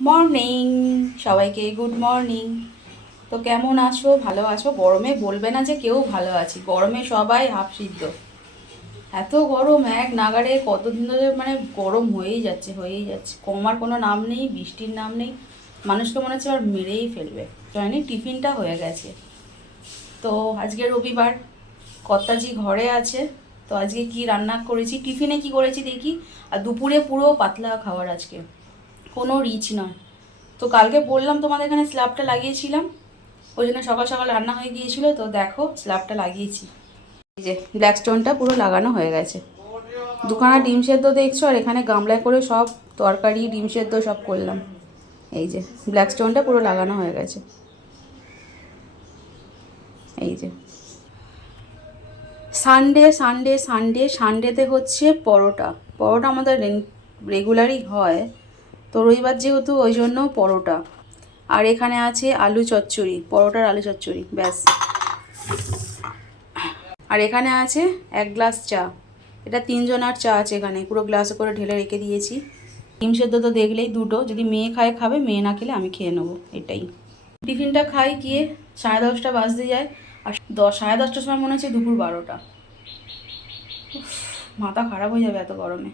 Morning সবাইকে good morning তো কেমন আছো? ভালো আছো? গরমে বলবে না যে কেউ ভালো আছি। গরমে সবাই হাফ সিদ্ধ। এত গরম, এক নাগারে কতদিন ধরে মানে গরম হয়েই যাচ্ছে হয়েই যাচ্ছে। কমার কোনো নাম নেই, বৃষ্টির নাম নেই। মানুষকে মনে হচ্ছে আর মেরেই ফেলবে। জানি টিফিনটা হয়ে গেছে। তো আজকে রবিবার, কর্তাজি ঘরে আছে। তো আজকে কি রান্না করেছি? টিফিনে কি করেছি দেখি? আর দুপুরে পুরো পাতলা খাবার আজকে। কোনো রিচ নয়। তো কালকে বললাম তোমাদের এখানে স্ল্যাবটা লাগিয়েছিলাম, ওই জন্য সকাল সকাল রান্না হয়ে গিয়েছিল, তো দেখো স্ল্যাবটা লাগিয়েছি। এই যে ব্ল্যাক স্টোনটা পুরো লাগানো হয়ে গেছে। দুখানা ডিম সেদ্ধ দেখছ, আর এখানে গামলায় করে সব তরকারি, ডিম সেদ্ধ সব করলাম। এই যে ব্ল্যাক স্টোনটা পুরো লাগানো হয়ে গেছে। এই যে। সানডে সানডে সানডে সানডেতে হচ্ছে পরোটা। পরোটা আমাদের রেগুলারই হয়। তো রবিবার যেহেতু, ওই জন্য পরোটা। আর এখানে আছে আলু চচ্চড়ি, পরোটার আলু চচ্চড়ি, ব্যাস। আর এখানে আছে এক গ্লাস চা। এটা তিনজনার চা আছে এখানে, পুরো গ্লাসে করে ঢেলে রেখে দিয়েছি। ডিম সেদ্ধ তো দেখলেই দুটো, যদি মেয়ে খায়, খাবে, মেয়ে না খেলে আমি খেয়ে নেব, এটাই। টিফিনটা খাই গিয়ে সাড়ে দশটা বাজতে যায়, আর দশ সাড়ে দশটার সময় মনে হচ্ছে দুপুর বারোটা। মাথা খারাপ হয়ে যাবে এত গরমে।